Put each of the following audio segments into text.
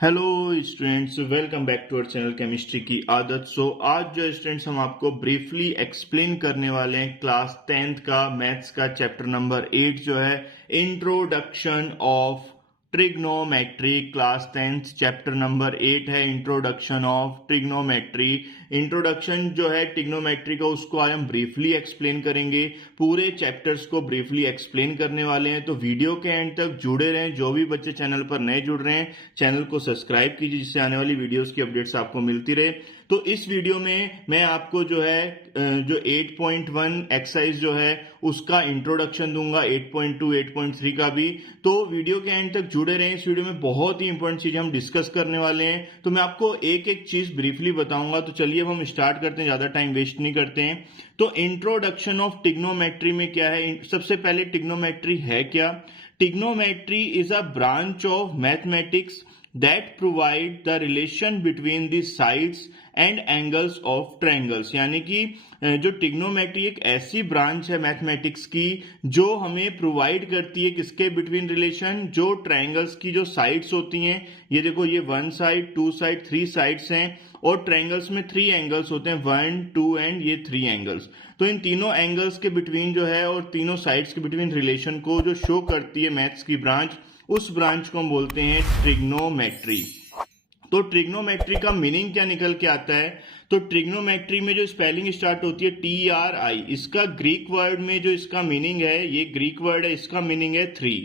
Hello students, welcome back to our channel chemistry की आदत। आज जो स्टूडेंट्स हम आपको ब्रीफली एक्सप्लेन करने वाले हैं क्लास 10th का मैथ्स का चैप्टर नंबर 8 जो है introduction of trigonometry. Class 10th chapter number 8 है इंट्रोडक्शन ऑफ ट्रिग्नोमेट्री। इंट्रोडक्शन जो है ट्रिग्नोमेट्री का उसको आज हम ब्रीफली एक्सप्लेन करेंगे। पूरे चैप्टर्स को ब्रीफली एक्सप्लेन करने वाले हैं, तो वीडियो के एंड तक जुड़े रहें। जो भी बच्चे चैनल पर नए जुड़ रहे हैं चैनल को सब्सक्राइब कीजिए जिससे आने वाली वीडियोस की अपडेट्स आपको मिलती रहे। तो इस वीडियो में मैं आपको जो है जो 8.1 एक्सरसाइज जो है उसका इंट्रोडक्शन दूंगा, 8.2 8.3 का भी। तो वीडियो के एंड तक जुड़े रहें। इस वीडियो में बहुत ही इंपॉर्टेंट चीजें हम डिस्कस करने वाले हैं, तो मैं आपको एक एक चीज ब्रीफली बताऊंगा। तो चलिए अब हम स्टार्ट करते हैं, ज्यादा टाइम वेस्ट नहीं करते हैं। तो इंट्रोडक्शन ऑफ ट्रिग्नोमेट्री में क्या है, सबसे पहले ट्रिग्नोमेट्री है क्या। Trigonometry is a branch of mathematics that provide the relation between the sides and angles of triangles। यानी कि जो ट्रिग्नोमेट्री एक ऐसी ब्रांच है मैथमेटिक्स की जो हमें प्रोवाइड करती है किसके बिटवीन रिलेशन, जो ट्रायंगल्स की जो साइड्स होती हैं। ये देखो, ये 1 साइड 2 साइड 3 साइड्स हैं, और ट्रायंगल्स में 3 एंगल्स होते हैं, 1 2 एंड ये 3 एंगल्स। तो इन तीनों एंगल्स के बिटवीन जो है और तीनों साइड्स के बिटवीन रिलेशन को जो शो करती है मैथ्स की ब्रांच, उस ब्रांच को हम बोलते हैं ट्रिग्नोमेट्री। तो ट्रिग्नोमेट्री का मीनिंग क्या निकल के आता है, तो ट्रिग्नोमेट्री में जो स्पेलिंग स्टार्ट होती है TRI, इसका ग्रीक वर्ड में जो इसका मीनिंग है, ये ग्रीक वर्ड है, इसका मीनिंग है 3।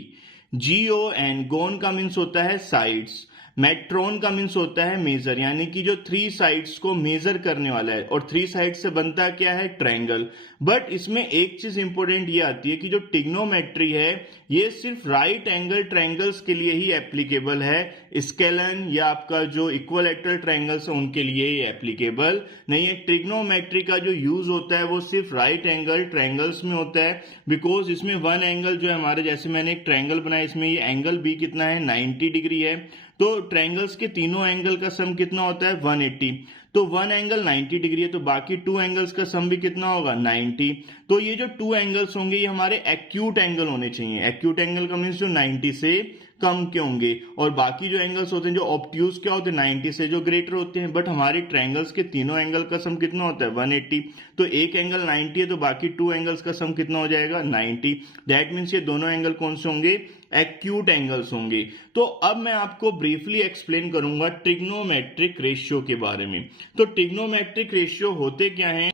GON, गोन का मीन्स होता है साइड्स, मेट्रोन का मीन्स होता है मेजर, यानी कि जो 3 साइड्स को मेजर करने वाला है। और 3 साइड से बनता क्या है, ट्रायंगल। बट इसमें एक चीज इंपॉर्टेंट ये आती है कि जो ट्रिग्नोमेट्री है ये सिर्फ राइट एंगल ट्रायंगल्स के लिए ही एप्लीकेबल है। स्केलन या आपका जो इक्विलैटरल ट्रायंगल्स है उनके लिए ये एप्लीकेबल नहीं है। ट्रिग्नोमेट्री का जो यूज होता है वो सिर्फ राइट एंगल ट्रायंगल्स में होता है, बिकॉज इसमें वन एंगल जो है हमारे, जैसे मैंने एक ट्रायंगल बनाया, इसमें ये एंगल बी कितना है, 90 डिग्री है। तो ट्रायंगल्स के तीनों एंगल का सम कितना होता है, 180। तो वन एंगल 90 डिग्री है, तो बाकी 2 एंगल्स का सम भी कितना होगा, 90। तो ये जो 2 एंगल्स होंगे ये हमारे एक्यूट एंगल होने चाहिए। एक्यूट एंगल का मीन्स जो 90 से कम के होंगे, और बाकी जो एंगल्स होते हैं जो ऑब्ट्यूज क्या होते हैं, 90 से जो ग्रेटर होते हैं। बट हमारे ट्रायंगल्स के तीनों एंगल का सम कितना होता है, 180। तो एक एंगल 90 है तो बाकी 2 एंगल्स का सम कितना हो जाएगा, 90। दैट मीन्स ये दोनों एंगल कौन से होंगे, एक्यूट एंगल्स होंगे। तो अब मैं आपको ब्रीफली एक्सप्लेन करूंगा ट्रिग्नोमेट्रिक रेशियो के बारे में। तो ट्रिग्नोमेट्रिक रेशियो होते क्या हैं।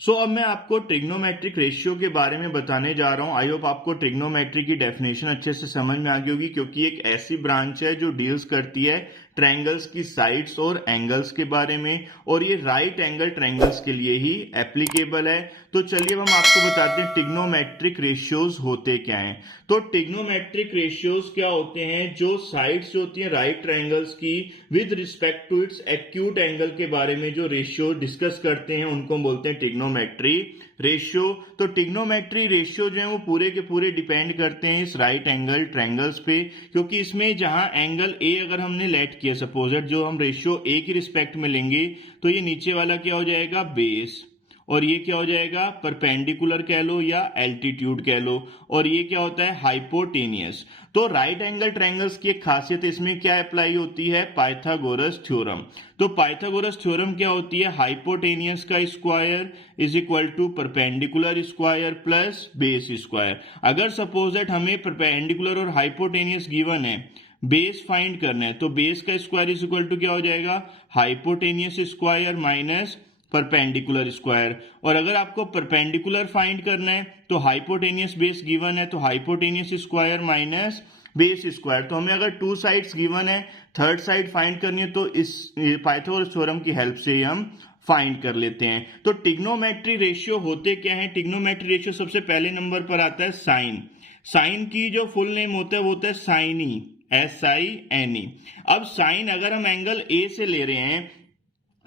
अब मैं आपको ट्रिग्नोमेट्रिक रेशियो के बारे में बताने जा रहा हूं। आई होप आपको ट्रिग्नोमेट्री की डेफिनेशन अच्छे से समझ में आ गई होगी, क्योंकि एक ऐसी ब्रांच है जो डील्स करती है ट्रायंगल्स की साइड्स और एंगल्स के बारे में, और ये राइट एंगल ट्रायंगल्स के लिए ही एप्लीकेबल है। तो चलिए अब हम आपको बताते हैं ट्रिग्नोमेट्रिक रेशियोज होते क्या हैं। तो ट्रिग्नोमेट्रिक रेशियोज क्या होते हैं, जो साइड्स होती हैं राइट ट्रायंगल्स की with respect to its acute angle के बारे में जो रेशियो डिस्कस करते हैं उनको हम बोलते हैं ट्रिग्नोमेट्री रेशियो। तो ट्रिग्नोमेट्री रेशियो जो है वो पूरे के पूरे डिपेंड करते हैं इस राइट एंगल ट्रायंगल्स पे, क्योंकि इसमें जहां एंगल ए अगर हमने लेट किया, सपोज जो हम रेशियो ए की रिस्पेक्ट में लेंगे, तो ये नीचे वाला क्या हो जाएगा, बेस, और ये क्या हो जाएगा, परपेंडिकुलर कह लो या एल्टीट्यूड कह लो, और ये क्या होता है, हाइपोटेनियस। तो राइट एंगल ट्रायंगल्स की एक खासियत इसमें क्या अप्लाई होती है, पाइथागोरस थ्योरम। तो पाइथागोरस थ्योरम क्या होती है, हाइपोटेनियस का square is equal to perpendicular square plus base square. अगर सपोज दैट हमें परपेंडिकुलर और हाइपोटेनियस गिवन है, बेस फाइंड करना है, तो बेस का स्क्वायर इज इक्वल टू क्या हो जाएगा, hypotenuse square minus perpendicular square. और अगर आपको परपेंडिकुलर फाइंड करना है तो हाइपोटेनियस बेस गिवन है, तो hypotenuse square minus base square. तो हमें अगर 2 साइड्स गिवन है, थर्ड साइड फाइंड करनी है, तो इस पाइथागोरस थ्योरम की हेल्प से ही हम फाइंड कर लेते हैं। तो ट्रिग्नोमेट्री रेशियो होते क्या है, ट्रिग्नोमेट्री रेशियो सबसे पहले नंबर पर आता है साइन। साइन की जो फुल नेम होता है वो होता है साइनी, SINE। अब साइन अगर हम एंगल ए से ले रहे हैं,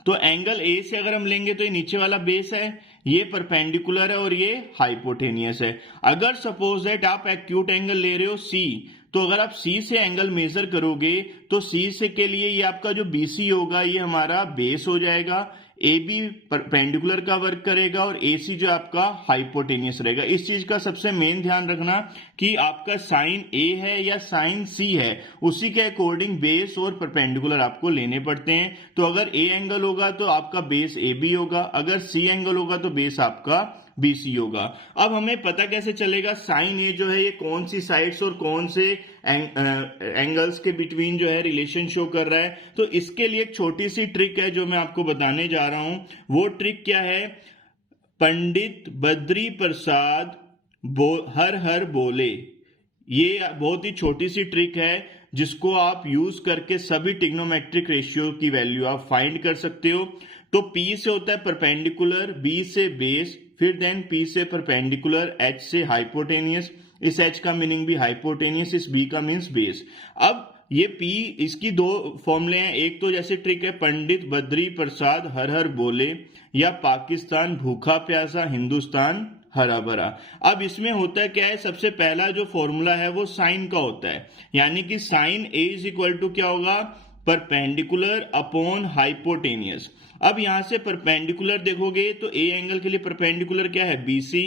तो एंगल ए से अगर हम लेंगे तो ये नीचे वाला बेस है, ये परपेंडिकुलर है और ये हाइपोटेनियस है। अगर सपोज दैट आप एक्यूट एंगल ले रहे हो सी, तो अगर आप सी से एंगल मेजर करोगे तो सी से के लिए ये आपका जो BC होगा ये हमारा बेस हो जाएगा, ए बी परपेंडिकुलर का वर्क करेगा और ए सी जो आपका हाइपोटेनियस रहेगा। इस चीज का सबसे मेन ध्यान रखना कि आपका साइन ए है या साइन सी है, उसी के अकॉर्डिंग बेस और परपेंडिकुलर आपको लेने पड़ते हैं। तो अगर ए एंगल होगा तो आपका बेस ए बी होगा, अगर सी एंगल होगा तो बेस आपका बीसी होगा। अब हमें पता कैसे चलेगा साइन ए जो है ये कौन सी साइड्स और कौन से एंगल्स के बिटवीन जो है रिलेशन शो कर रहा है? तो इसके लिए एक छोटी सी ट्रिक है जो मैं आपको बताने जा रहा हूं। वो ट्रिक क्या है? पंडित बद्री प्रसाद हर हर बोले। ये बहुत ही छोटी सी ट्रिक है जिसको आप यूज करके सभी ट्रिग्नोमेट्रिक रेशियो की वैल्यू आप फाइंड कर सकते हो। तो P से होता है परपेंडिकुलर, B से बेस, फिर देन P से परपेंडिकुलर, H से हाइपोटेनियस। इस H का मीनिंग भी हाइपोटेनियस, इस B का मीन्स बेस। अब ये P, इसकी दो फॉर्मूले हैं। एक तो जैसे ट्रिक है पंडित बद्री प्रसाद हर हर बोले, या पाकिस्तान भूखा प्यासा हिंदुस्तान हरा भरा। अब इसमें होता है क्या है, सबसे पहला जो फॉर्मूला है वो साइन का होता है, यानी कि sine A is equal to क्या होगा? Perpendicular upon hypotenuse. अब यहां से परपेंडिकुलर देखोगे तो ए एंगल के लिए परपेंडिकुलर क्या है? BC,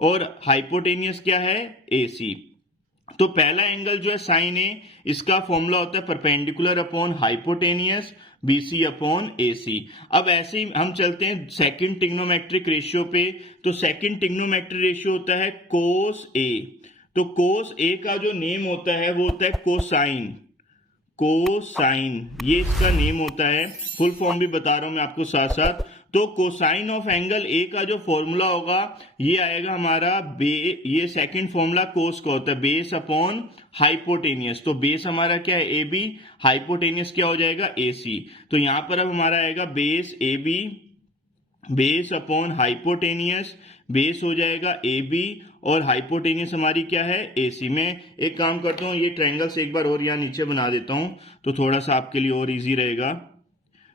और हाइपोटेनियस क्या है? AC। तो पहला एंगल जो है साइन ए, इसका फॉर्मूला होता है perpendicular upon hypotenuse, BC upon AC। अब ऐसे ही हम चलते हैं सेकंड ट्रिग्नोमेट्रिक रेशियो पे। तो सेकंड ट्रिग्नोमेट्रिक रेशियो होता है कोस A। तो कोस A का जो नेम होता है वो होता है कोसाइन। कोसाइन ये इसका नेम होता है, फुल फॉर्म भी बता रहा हूं मैं आपको साथ साथ। तो कोसाइन ऑफ एंगल ए का जो फॉर्मूला होगा ये आएगा हमारा ये सेकंड फॉर्मूला कोस का होता है, बेस अपॉन हाइपोटेनियस। तो बेस हमारा क्या है? ए बी, हाइपोटेनियस क्या हो जाएगा? AC। तो यहां पर अब हमारा आएगा base A B, base upon hypotenuse, base हो जाएगा AB, और हाइपोटेनियस हमारी क्या है? AC। में एक काम करता हूं, ये ट्रायंगल्स एक बार और यहाँ नीचे बना देता हूं तो थोड़ा सा आपके लिए और इजी रहेगा।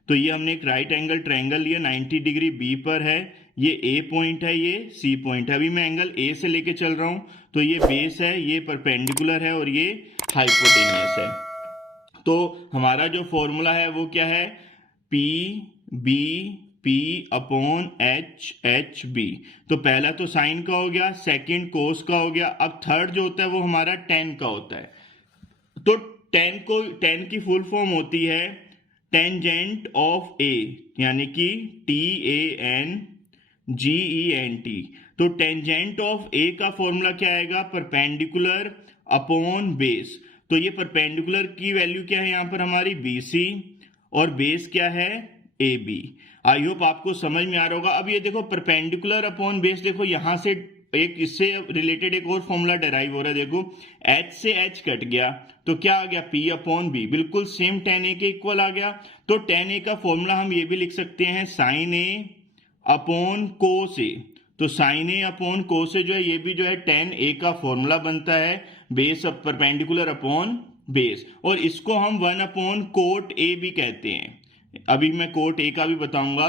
तो ये हमने एक राइट एंगल ट्रायंगल लिया, 90 डिग्री B पर है, ये A पॉइंट है, ये C पॉइंट है। अभी मैं एंगल A से लेके चल रहा हूं, तो ये बेस है, ये परपेंडिकुलर है और ये हाइपोटेनियस है। तो हमारा जो फॉर्मूला है वो क्या है? P upon H B। तो पहला तो साइन का हो गया, सेकंड कोस का हो गया। अब थर्ड जो होता है वो हमारा टेन का होता है। तो टेन की फुल फॉर्म होती है टेंजेंट ऑफ ए, यानी कि TANGENT। तो टेंजेंट ऑफ ए का फॉर्मूला क्या आएगा? Perpendicular upon base. तो ये परपेंडिकुलर की वैल्यू क्या है यहां पर हमारी? BC, और बेस क्या है? AB। आई होप आपको समझ में आ रहा होगा। अब ये देखो परपेंडिकुलर अपॉन बेस, देखो यहां से एक इससे रिलेटेड एक और फॉर्मूला डेराइव हो रहा है। देखो H से H कट गया तो क्या आ गया? P अपॉन B, बिल्कुल सेम tan A के इक्वल आ गया। तो tan A का फॉर्मूला हम ये भी लिख सकते हैं sine A upon cos A। तो sine A upon cos A जो है ये भी जो है tan A का फॉर्मूला बनता है, बेस परपेंडिकुलर अपॉन बेस। और इसको हम 1 अपॉन कोट A भी कहते हैं, अभी मैं कोट A का भी बताऊंगा।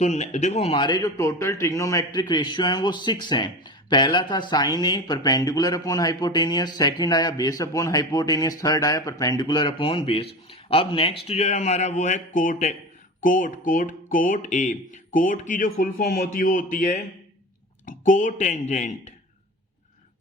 तो देखो हमारे जो टोटल ट्रिग्नोमेट्रिक रेशियो हैं वो 6 हैं। पहला था साइन ए परपेंडिकुलर अपॉन हाइपोटेनियस, सेकंड आया बेस अपॉन हाइपोटेनियस, थर्ड आया परपेंडिकुलर अपॉन बेस। अब नेक्स्ट जो है हमारा वो है कोट ए। कोट की जो फुल फॉर्म होती है वो होती है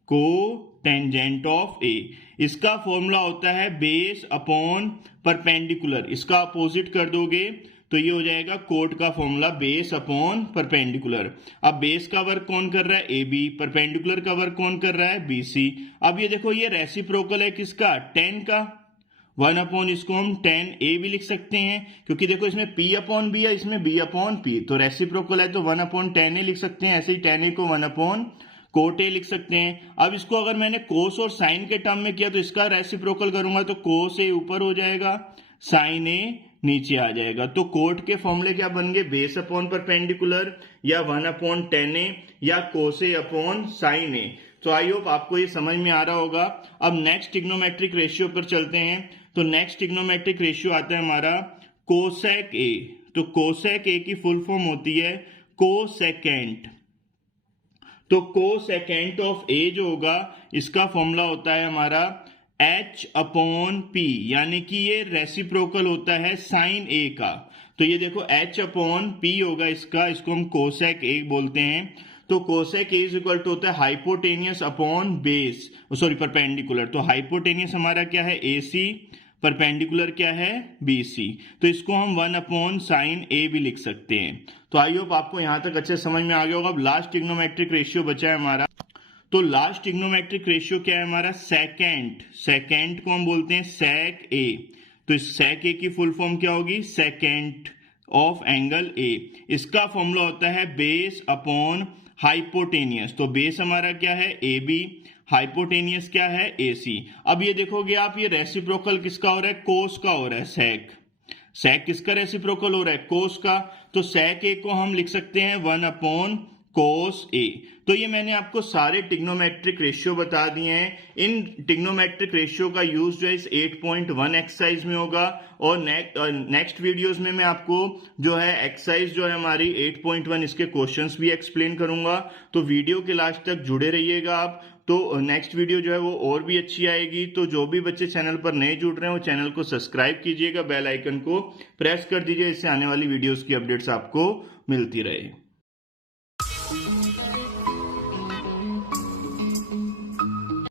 कोटेंजेंट ऑफ ए। इसका फॉर्मूला होता है बेस अपॉन परपेंडिकुलर। इसका अपोजिट कर दोगे तो ये हो जाएगा कोट का फॉर्मूला बेस अपॉन परपेंडिकुलर। अब बेस का वर्क कौन कर रहा है? AB। परपेंडिकुलर का वर्क कौन कर रहा है? BC। अब ये देखो ये रेसिप्रोकल है किसका? 10 का। 1 अपॉन इसको हम 10A भी लिख सकते हैं, क्योंकि देखो इसमें P अपॉन B है, इसमें B अपॉन P। तो रेसिप्रोकल है तो 1 अपॉन 10A लिख सकते हैं। ऐसे ही 10A को 1 अपॉन कोट ए लिख सकते हैं। अब इसको अगर मैंने कोस और साइन के टर्म में किया तो इसका रेसिप्रोकल करूंगा तो कोस ए ऊपर हो जाएगा, साइन ए नीचे आ जाएगा। तो कोट के फॉर्मूले क्या बन गए? बेस अपॉन परपेंडिकुलर, या 1 अपॉन 10A, या कोस ए अपॉन साइन ए। तो आई होप आपको ये समझ में आ रहा होगा। अब नेक्स्ट ट्रिग्नोमेट्रिक रेशियो पर चलते हैं। तो नेक्स्ट ट्रिग्नोमेट्रिक रेशियो आता है हमारा कोसेक ए। तो कोसेक ए की फुल फॉर्म होती है कोसेकेंट। तो कोसेकेंट ऑफ ए जो होगा इसका फॉर्मूला होता है हमारा H अपॉन P, यानी कि ये रेसिप्रोकल होता है साइन ए का। तो ये देखो h अपॉन p होगा इसका, इसको हम कोसेक ए बोलते हैं। तो cosec A is equal to होता है hypotenuse upon base, sorry perpendicular. तो हाइपोटेनियस हमारा क्या है AC, परपेंडिकुलर क्या है BC। तो इसको हम 1 अपॉन साइन ए भी लिख सकते हैं। तो आई होप आपको यहां तक अच्छे समझ में आ गया होगा। अब लास्ट ट्रिग्नोमेट्रिक रेशियो बचा है हमारा। तो लास्ट ट्रिग्नोमेट्रिक रेशियो क्या है हमारा, सेकेंड। सेकेंड को हम बोलते हैं सेक ए। तो इस सेक ए की फुल फॉर्म क्या होगी, सेकेंड ऑफ एंगल ए। इसका फॉर्मूला होता है बेस अपॉन हाइपोटेनियस। तो बेस हमारा क्या है AB, हाइपोटेनियस क्या है AC। अब ये देखोगे आप, ये रेसिप्रोकल किसका हो रहा है, कोस का हो रहा है। सेक, सेक किसका रेसिप्रोकल हो रहा है, कोस का। तो सेक ए को हम लिख सकते हैं 1 अपॉन कोस ए। तो ये मैंने आपको सारे ट्रिग्नोमेट्रिक रेशियो बता दिए हैं। इन ट्रिग्नोमेट्रिक रेशियो का यूज जो है इस 8.1 एक्सरसाइज में होगा, और नेक्स्ट वीडियोस में मैं आपको जो है एक्सरसाइज जो है हमारी 8.1 इसके क्वेश्चंस भी एक्सप्लेन करूंगा। तो वीडियो के लास्ट तक जुड़े रहिएगा आप। तो नेक्स्ट वीडियो जो है वो और भी अच्छी आएगी। तो जो भी बच्चे चैनल पर नए जुड़ रहे हैं वो चैनल को सब्सक्राइब कीजिएगा, बेल आइकन को प्रेस कर दीजिए, इससे आने वाली वीडियोस की अपडेट्स आपको मिलती रहे।